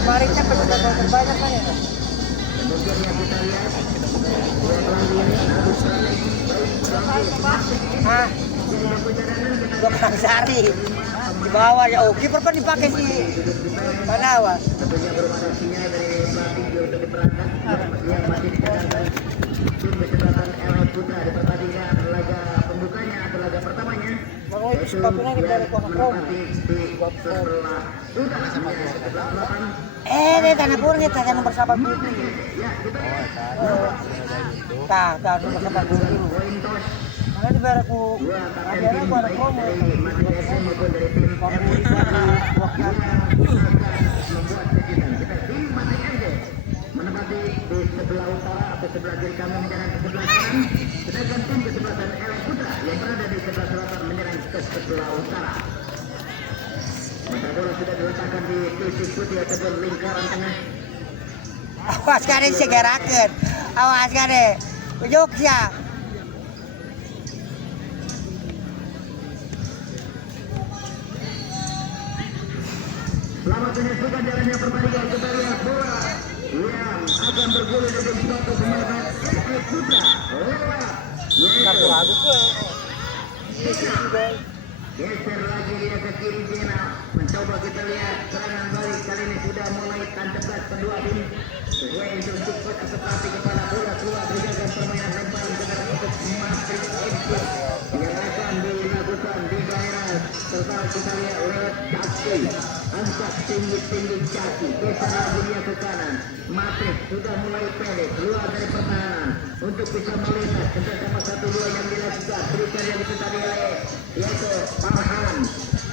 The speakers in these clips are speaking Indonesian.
Kemarinnya penyebab terbanyak kan ya? Hah? Dokter Sari di bawah ya. Oh, kiper kan dipakai si Panawa. Mau itu sepatunya di bawah Kuang. Ini tanah purnya tanah nomor 80. Tah nomor 80. Mana di baraku ada promo. Menempati di sebelah utara atau sebelah kiri kami menyerang ke sebelah kanan, sedangkan tim kesebelasan El Putra yang berada di sebelah selatan menyerang ke sebelah utara. Mata bola sudah diletakkan di titik putih ataupun lingkaran tengah. Awas kade segerakeun. Awas kade. Ujuk sia. Selamat menyaksikan jalannya pertandingan. Kita lihat bola yang akan bergulir dengan suatu pemain El Putra. Kartu lagu ke. Geser lagi dia ke kiri Jena. Mencoba kita lihat serangan balik kali ini sudah mulai tancap kedua tim. Sesuai instruksi coach seperti kepala bola keluar berjaga permainan lempar sekarang untuk Matrix FC yang akan dilakukan di daerah serta kita lihat lewat kaki. Angkat tinggi kaki, geser lagi dia ke kanan. Matrix sudah mulai pendek keluar dari pertahanan untuk bisa melintas kerjasama 1-2 yang dilakukan. Berikan yang diketahui oleh yaitu Farhan.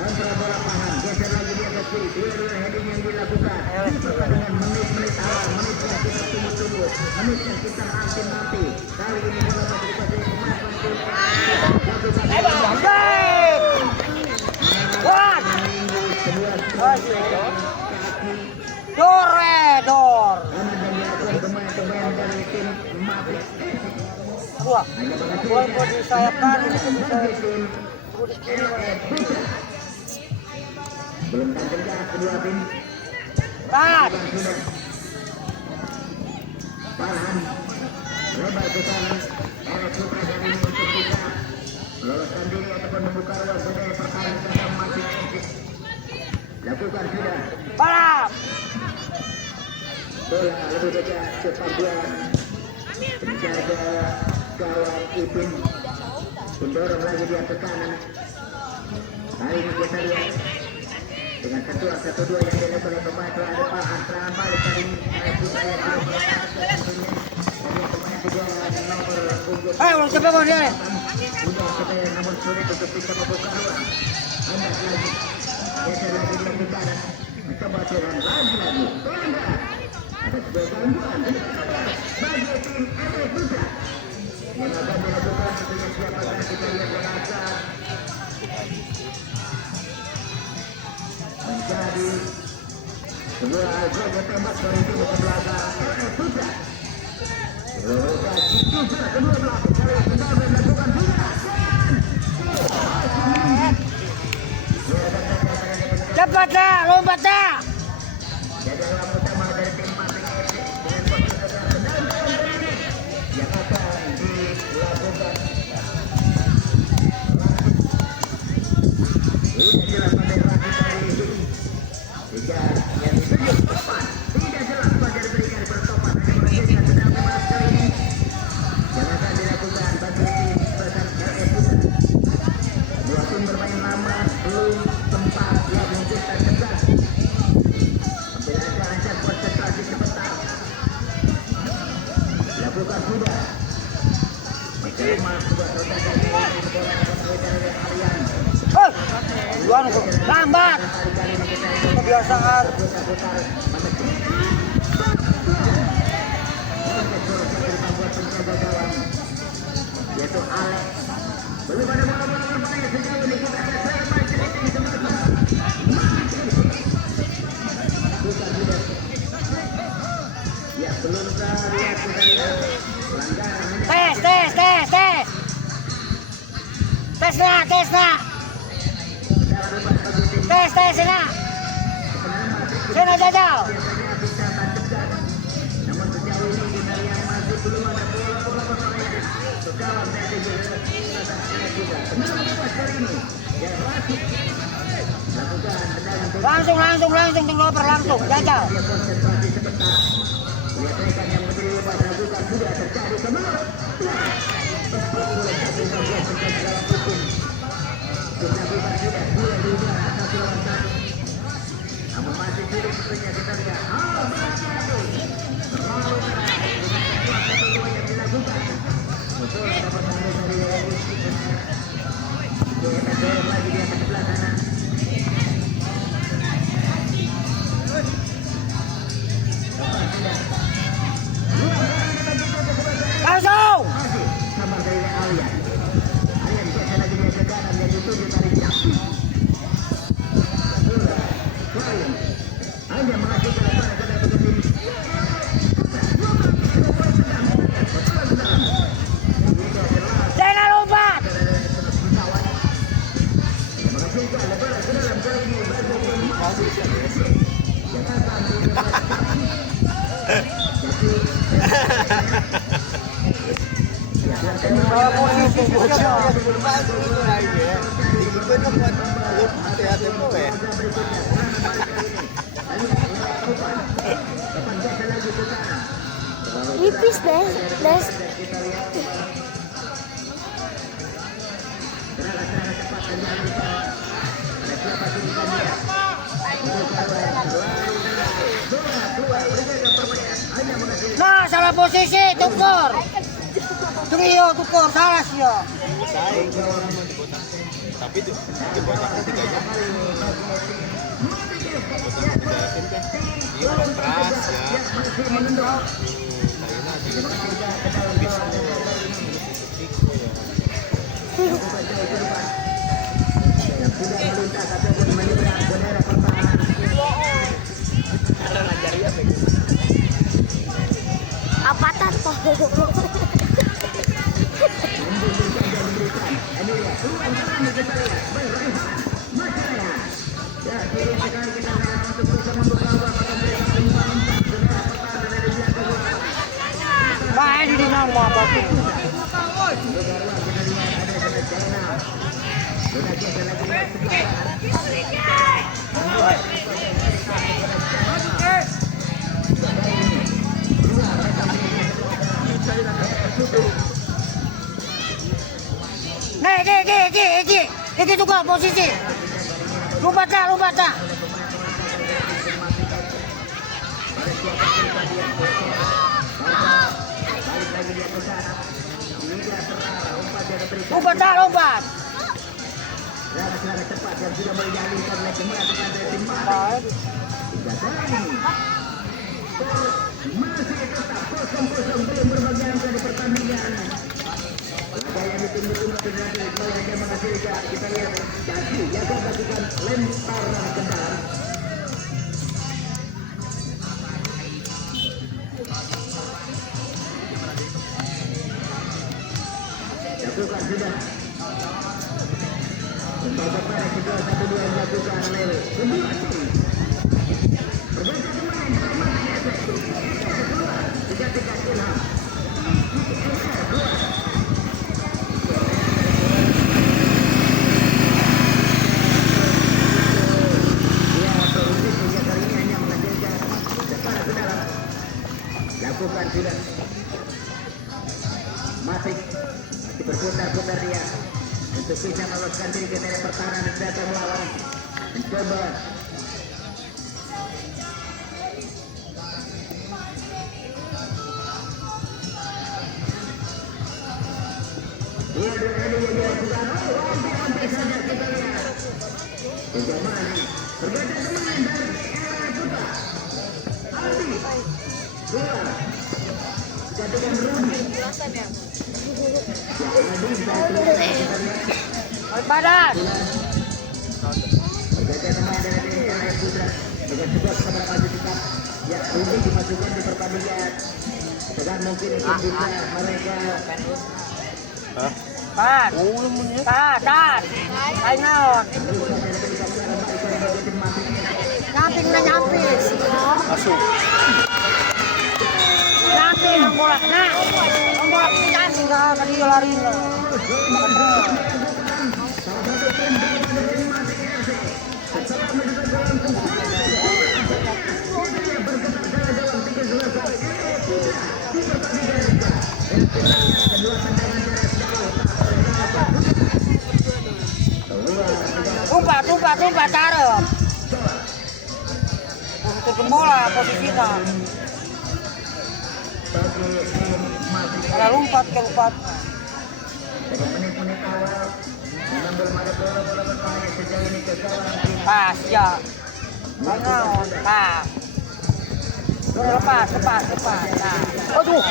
Antara bola Farhan, geser lagi dia ke kiri. Dua heading yang dilakukan di pertandingan menit-menit awal, menit yang kita tunggu-tunggu, menit yang kita nanti-nanti. Kali ini bola masih dikuasai pemain Dor. Wah, gol di sayap kanan belum terjadi kedua tim. Rat. Farhan lebar ke kanan. El Putra kali ini untuk bisa meloloskan diri ataupun membuka ruang budaya pertahanan tentang masih lakukan sudah. Balap. Bola lebih dekat kepaduan penjaga gawang Ipin mendorong lagi dia ke kanan. Kali ini kita lihat dengan sentuhan 1-2 yang dilakukan oleh pemain telah ada Farhan. Serangan balik kali ini El Putra yang sudah melakukan tentunya dari pemain juga nomor punggung. Udah coba mau dia. Sudah kita namun sulit untuk bisa membuka ruang. Hendak lagi geser lagi dia ke kanan. Mencoba serangan lagi. Pelanggaran. Ada sebuah gangguan bagi tim El Putra yang akan dilakukan tentunya siapakah kita lihat merasa menjadi sebuah gol tembak dari tim belakang El Putra. Lokasi susah kedua belah kali benar dilakukan sudah. Cepat dah, lompat dah. Jadi alam utama dari tim Matrix FC dengan posisi sedang yang akan dilakukan. Ini jelas pada lagi dari tiga yang ditunjuk tepat. Tidak jelas pada diberikan pertopan yang menunjukkan sedang membahas kali ini yang akan dilakukan bagi tim besar El Putra. Dua tim bermain lama belum sempat yang menunjukkan tegas. Ancam konsentrasi sebentar. Lakukan sudah. Mencermah sebuah ledakan ini bola akan dari Aryan. Luar lambat. Kebiasaan. Yaitu Alex. Belum ada bola-bola berbahaya sejauh ini. Kita ada sermai sedikit sebentar. Ya belum terlihat kita lihat pelanggaran. Tes nak. Sini Jajal. biasanya bisa tancap gas. Namun sejauh ini kita lihat masih belum ada bola-bola berbahaya. Sekawan dari juga. Tendangan bebas kali ini. Ya Rashid lakukan tendangan Langsung developer langsung Jajal. dia konsentrasi sebentar. Lihat rekan yang berdiri lepas lakukan sudah terjadi kembali. Boleh satu bagian tentang dalam hukum. Sudah bebas sudah dua satu lawan satu. Namun masih sulit sebenarnya kita lihat. Berhati-hati. Terlalu keras dengan kekuatan kedua yang dilakukan. Betul dapat mengenai dari dia dorong lagi dia ke sebelah kanan. Langsung. Masih sama dari Alian. Alian biasa lagi dia ke kanan yang dituju dari Jaksi. Ryan hanya menghasilkan lebaran ke dalam begini. Jangan lompat. Menghasilkan lebaran ke dalam kali ini bagi Tipis deh. Nah, salah posisi tukur. Trio tukur salah sih ya. Tapi tuh dibotak ketiganya iya keras ya kayaknya Apa tato? Main di nama apa tuh? Nih, Iki juga posisi. Lu baca. Lompat. Serangan cepat yang sudah mulai dialihkan oleh pemain dari tim masih tetap kosong belum berbagi angka di pertandingan. Laga yang ditunggu-tunggu terjadi mulai akan menghasilkan kita lihat Jaki yang akan melakukan lemparan ke dalam. Lakukan sudah. Untuk kepada kedua satu dua yang dilakukan oleh kedua tim. Berbeda pemain dari mana efektif. Tiga Ilham. Lakukan sudah. Masih berputar-putar dia untuk bisa meloloskan diri ke area pertahanan dan datang melawan. Mencoba hampir saja kita lihat. Berbeda pemain dari era Putra. Aldi keluar. Jadikan Rudi. Badan. Berbeda pemain dari era Putra. Dengan sebuah kepada maju sikap. Ya, Rudi dimasukkan di pertandingan. Dengan mungkin itu bisa mereka Tat. Ayo. Nyamping. itu. Nanti ang bola kena. Ang bola kena tinggal tadi lari. Tumpat taruh. Untuk bola posisinya. Kalau lompat ke lompat. Pas ya. Bangun. Nah. Lepas. Nah. Aduh.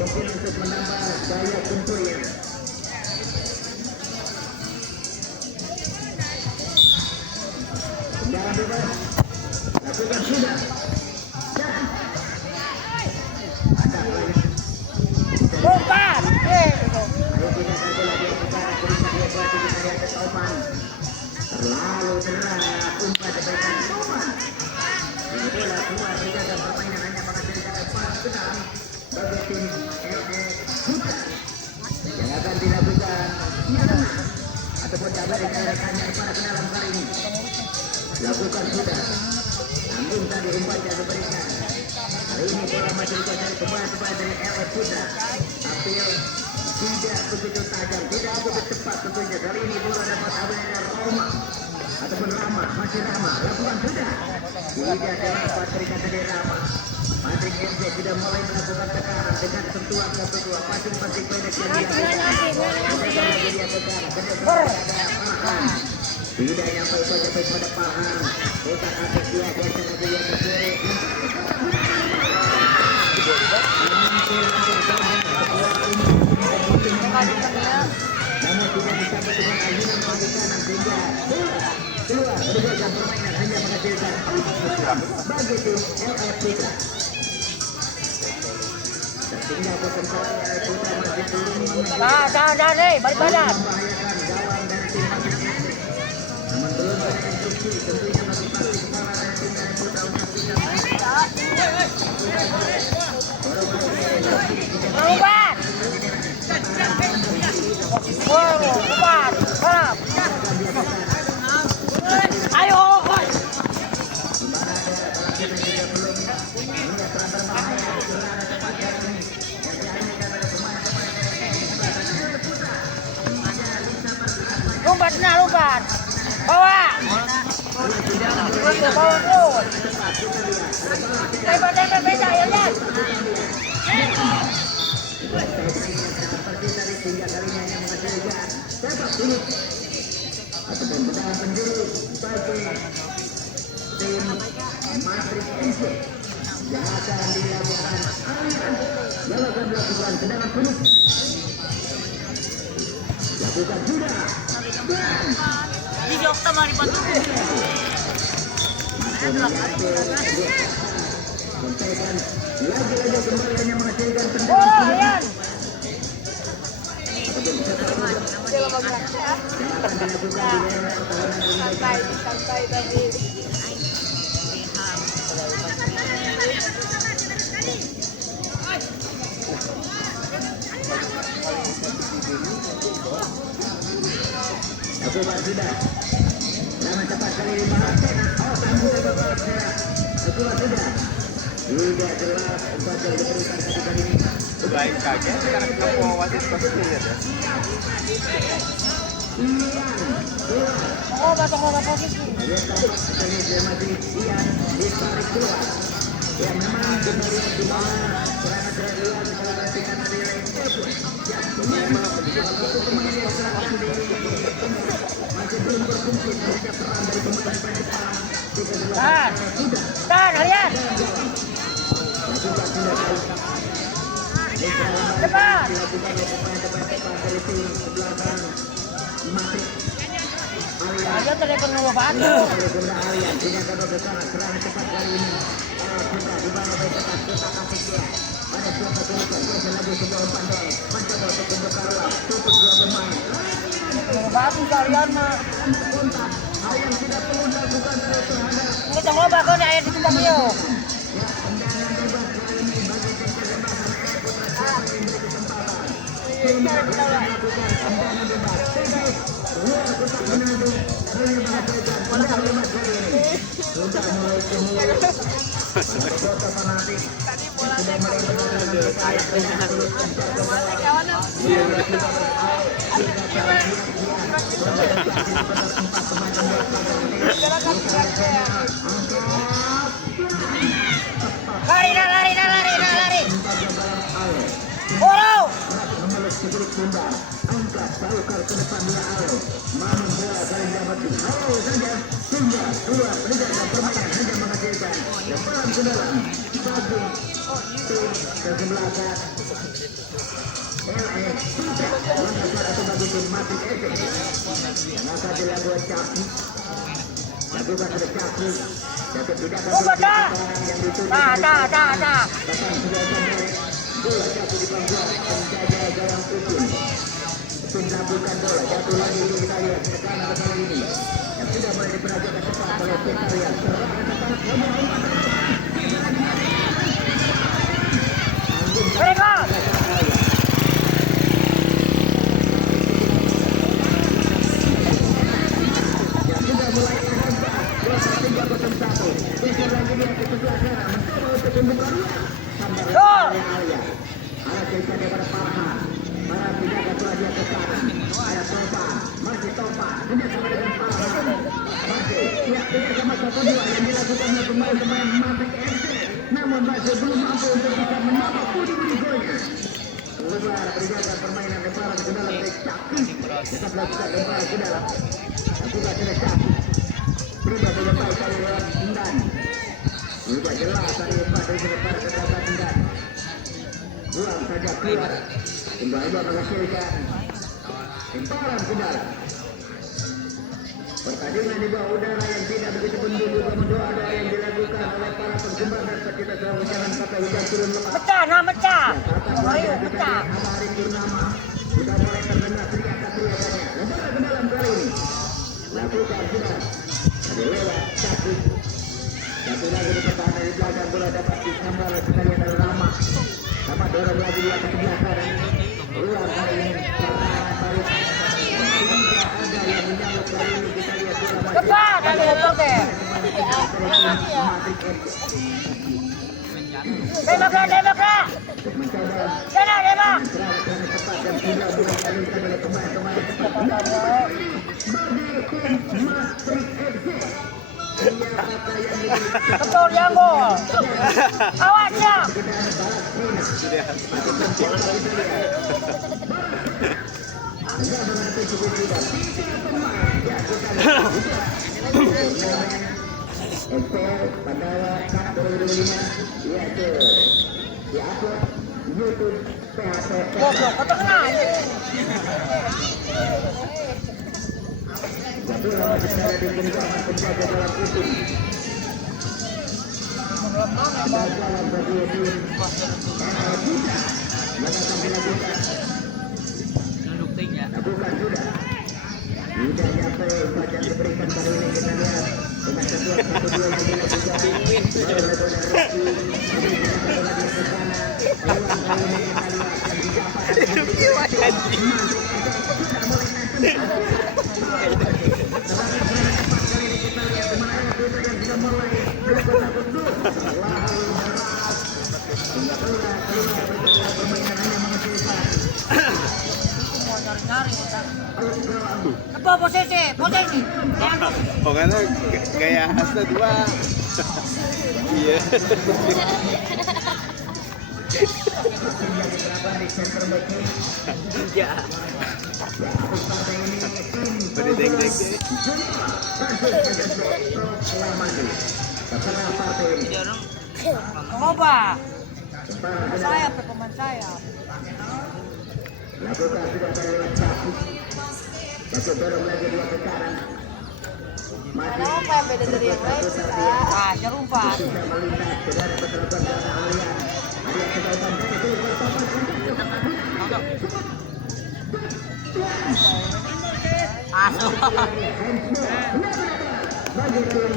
Mungkin untuk menambah daya tentunya. Jangan bebas. Lakukan sudah. Dan ada lagi. Lompat. Terlalu deras umpan diberikan Toman. Ini bola keluar menjaga permainan hanya menghasilkan lepas ke dalam bagi tim LA Putra yang akan dilakukan ataupun dapat rekannya kepada ke dalam kali ini. Lakukan sudah. Namun tadi umpannya diberikan. Hari ini bola masih dikuasai pemain dari LA Putra. Tapi tidak begitu tajam, tidak begitu cepat tentunya. Kali ini bola dapat ambil Roma ataupun Rama, masih Rama. Lakukan sudah. Tidak dapat berikan dari Rama. Patrick MC sudah mulai melakukan tekanan dengan sentuhan ke kedua masing-masing pendek yang tidak nyampe saja pada Pahan. Otak atas dia biasa dia terseret. Namun tidak bisa dengan ayunan bagi kanan sehingga keluar berdasarkan permainan hanya menghasilkan bagi tim LF Putra. Sehingga konsentrasi LF Putra masih belum Dah, balik badan. membahayakan gawang dari tim Patrick FC. Namun belum ada instruksi tentunya bagi pasti kepala dari tim LF Putra untuk bisa Lompat. Lompat. Harap. Ayo. Lompat. Bawa terus. Tembak beda ya, lihat. sehingga kalinya yang menghasilkan sepak sulit ataupun benar penjuru bagi tim Matrix MC yang akan dilakukan aliran yang dilakukan tendangan sulit lakukan sudah dan Di dokter mari bantu. sampaikan lagi-lagi kembali hanya menghasilkan tendangan sulit Santai tadi. Lakukan sudah. Serangan cepat kali ini Mahathena. Oh, tanggung jawab Mahathena. Lakukan sudah. Tidak jelas umpan yang diberikan ketika ini. Baik kaget karena kita mau wasit pasti ya. Oh, batang posisi. Dia tampak sekali dia masih Ian ditarik keluar. Ya memang kemudian di mana serangan terakhir kalau perhatikan ada yang ya memang satu pemain yang serangan di masih belum berfungsi harusnya peran dari pemain Jepang Tahan, tahan kalian. lakukan tindakan Cepat. dilakukan oleh pemain dari tim sebelah kanan Matik Alian Ada telepon nomor batu. Bunda Alian punya kado ke sana serangan cepat kali ini kita di bawah baik cepat kita kasih dia ada siapa tulisan dia lagi sebuah pandai mencoba untuk membuka ruang tutup dua pemain Nomor batu kalian mah. kontak Alian tidak perlu melakukan terhadap Ini tong loba kau air di kita bio. ya tendangan bebas kali ini bagi tim kelembasan Putra siapa yang beri kesempatan tidak bisa melakukan tendangan bebas Tegis luar kotak penalti dari menghasilkan tendangan bebas kali ini sudah mulai kemudian kota fanatik sudah mulai berada di kayak terus Lari, lari, lari, lari. Wow. memeluk sedikit bundar angkat balukar ke depan dia Alo namun bola kali dapat Alo saja sehingga dua penjaga permainan hanya menghasilkan lemparan ke dalam bagi tim kesebelasan LA tidak menghasilkan atau bagi tim Matik FC maka dilakukan Capi lakukan sudah Capi tapi tidak yang ditutup Dah. bahkan sudah sampai bola jatuh di bangkuan penjaga gawang Upin Upin lakukan bola jatuh lagi di kita lihat tekanan kali ini yang sudah mulai diperagakan cepat oleh kita lihat serangan cepat Mereka. yang sudah mulai mengontak 2-3-0-1 geser lagi dia ke sebelah sana mencoba untuk membuka ruang sampai Alia arah cerita daripada Farhan para penjaga bola dia ke kanan ada Topa masih Topa sudah sama dengan Farhan masih ya tidak sama 1-2 yang dilakukan oleh pemain-pemain Matik FC namun masih belum mampu untuk bisa menambah budi-budi golnya keluar penjaga permainan lemparan ke dalam dari Caki tetap lakukan lemparan ke dalam lakukan sudah Caki berubah ke depan kali lewat Indan sudah jelas tadi lepas dari lemparan ke dalam Indan buang saja keluar kembali menghasilkan lemparan ke dalam pertandingan di bawah udara yang tidak begitu mendung juga doa-doa yang dilakukan oleh para penggemar dan pecinta sepak jangan kata hujan turun lepas Pecah, nah pecah. Ayo pecah. hari purnama sudah mulai terdengar teriakan-teriakannya lemparan ke dalam kali ini lakukan sudah ada lewat satu lagi di pertahanan di belakang bola dapat disambar sekalian dari Rama sama dorong lagi di atas sebelah kanan keluar kali ini pertahanan balik tidak ada yang menyambut kali ini kita lihat bola masih Cepat, kali oke. Tembak. untuk mencoba Sana, tembak. serangan cepat dan sudah mulai dialirkan oleh pemain-pemain bagi tim Matik FC siapakah yang memiliki Betul yang gol. Awas ya. keadaan balas Rina masih tercipta kita lihat enggak menghadapi cukup tidak 3 pemain ya kita lihat turnamen FPL Pandawa Cup 2025 yaitu diupload YouTube PHP Goblok, ke tengah. jadul masih berada di genggaman penjaga dalam Upin ada jalan bagi tim kita yang akan dilakukan lakukan sudah tidak nyampe umpan yang diberikan kali ini kita lihat dengan ketua 1-2 yang dilakukan baru lakukan Rocky ini kita lagi ke sana ulang kali ini kita lihat yang didapat sudah mulai naik Mau nyari-nyari kita. Apa posisi? Posisi. Oh karena gaya khasnya dua. Iya. Ya. Beri deng-deng. Coba. Sayap pemain sayap. Lakukan sudah terlewat satu. Satu dorong lagi dua putaran. Masih Kenapa yang beda dari yang lain sih, Kak? Ah, jerupa. sudah melintas ke daerah peterbangan Dana Alian. Alian sudah sampai itu Asuh. bagi tim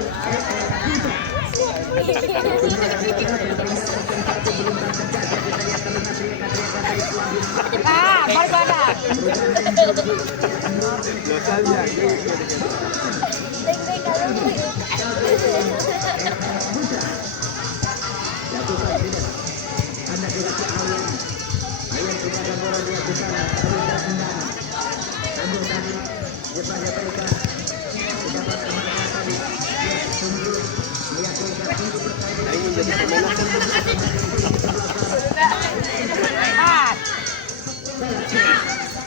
Ah, baru. Lokalnya. Ding-ding kalau lakukan tidak. Anda tidak ke Alian. Alian sudah ada bola dia ke sana. Terus tendang. Tanggung tadi. Jepang Jepang. Dapat kemana tadi. Tunjuk. Lihat mereka tunjuk berkait. Ayo jadi pemain. Ah,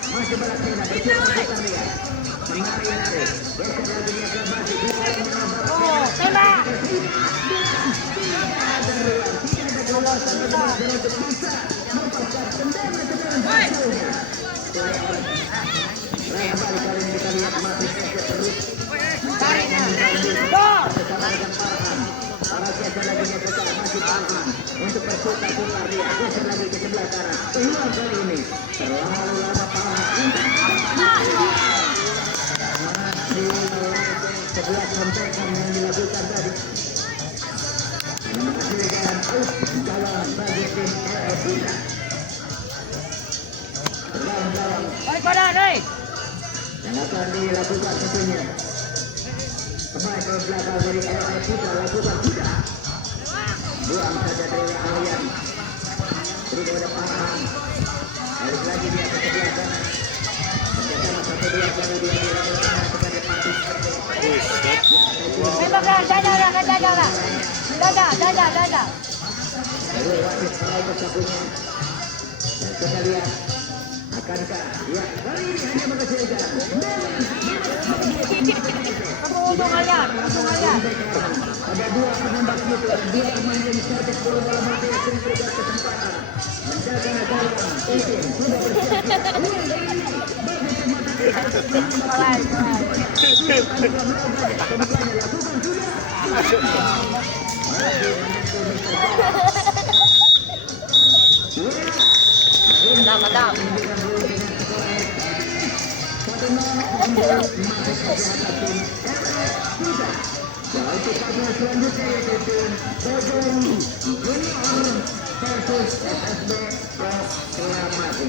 Masih balas tenda. Kita lihat. Menari-nari. Geser lagi dia ke Masih. oh, tembak. Gol. Untuk berputar-putar dia geser lagi ke sebelah kanan. Ulang kali ini terlalu lama Farhan. Masih melenceng sebelah kontekan yang dilakukan tadi. Menghasilkan out jalan bagi tim RS Putra. Jalan-jalan Balik badan, hei. yang akan dilakukan tentunya. Pemain ke belakang dari RS Putra lakukan tidak. Buang saja dari Alian. Beri kepada Farhan. Balik lagi dia ke sebelah kanan. Bersama 1-2 kali dia dilakukan kepada Patis. Tembak dah, dada. Dada. Lalu wasit kalau bersakunya. Dan kita lihat akankah ya kali ini hanya menghasilkan Kamu untung kalian. ada dua penembak itu dan dua pemain yang diservis bola dalam hati yang sering berikan kesempatan menjaga gawang tim sudah bersiap Madam. untuk pada selanjutnya yaitu tim Bojong Junior versus SSB Proklamasi.